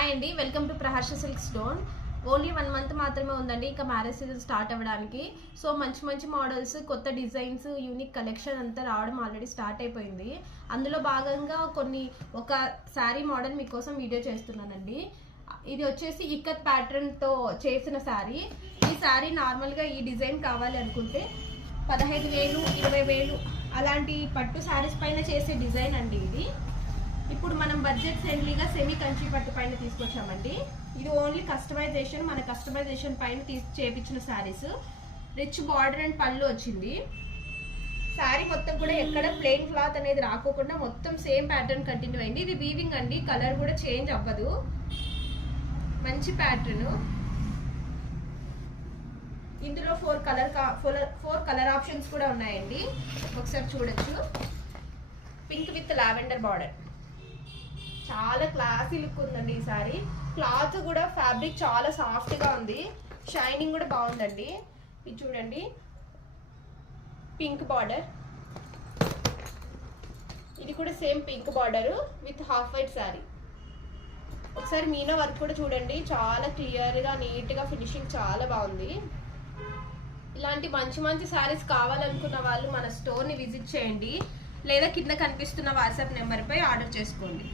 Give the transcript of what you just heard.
Hi అండి, welcome to Praharsha silk stone. Only 1 month మాత్రమే ఉందండి ఇంకా మ్యారేజ్ సీజన్ స్టార్ట్ అవ్వడానికి. సో మంచి మంచి మోడల్స్, కొత్త డిజైన్స్, యూనిక్ కలెక్షన్ అంతా రావడం ఆల్రెడీ స్టార్ట్ అయిపోయింది. అందులో భాగంగా ఒక శారీ మోడల్ మీకోసం వీడియో చేస్తున్నానండి. ఇది వచ్చేసి ఇక్కత్ ప్యాటర్న్తో చేసిన శారీ. ఈ శారీ నార్మల్గా ఈ డిజైన్ కావాలి అనుకుంటే 15,000, 20,000 అలాంటి పట్టు శారీస్ పైన చేసే డిజైన్ అండి ఇది. ఇప్పుడు మనం బడ్జెట్ ఫ్రెండ్లీగా సెమీ కంచి పట్టు పైన తీసుకొచ్చామండి. ఇది ఓన్లీ కస్టమైజేషన్, మన కస్టమైజేషన్ పైన చేపించిన శారీస్. రిచ్ బార్డర్ అండ్ పళ్ళు వచ్చింది. శారీ మొత్తం కూడా ఎక్కడ ప్లెయిన్ క్లాత్ అనేది రాకోకుండా మొత్తం సేమ్ ప్యాటర్న్ కంటిన్యూ అయింది. ఇది వీవింగ్ అండి, కలర్ కూడా చేంజ్ అవ్వదు. మంచి ప్యాటర్న్. ఇందులో 4 కలర్ ఆప్షన్స్ కూడా ఉన్నాయండి, ఒకసారి చూడొచ్చు. పింక్ విత్ లావెండర్ బార్డర్, చాలా క్లాసీ లుక్ ఉందండి ఈ సారీ. క్లాత్ కూడా ఫ్యాబ్రిక్ చాలా సాఫ్ట్గా ఉంది, షైనింగ్ కూడా బాగుందండి. ఇది చూడండి, పింక్ బార్డర్. ఇది కూడా same pink border with half white sari. ఒకసారి మీనా వర్క్ కూడా చూడండి, చాలా క్లియర్గా నీట్గా ఫినిషింగ్ చాలా బాగుంది. ఇలాంటి మంచి మంచి శారీస్ కావాలనుకున్న వాళ్ళు మన స్టోర్ని విజిట్ చేయండి, లేదా కింద కనిపిస్తున్న వాట్సాప్ నెంబర్పై ఆర్డర్ చేసుకోండి.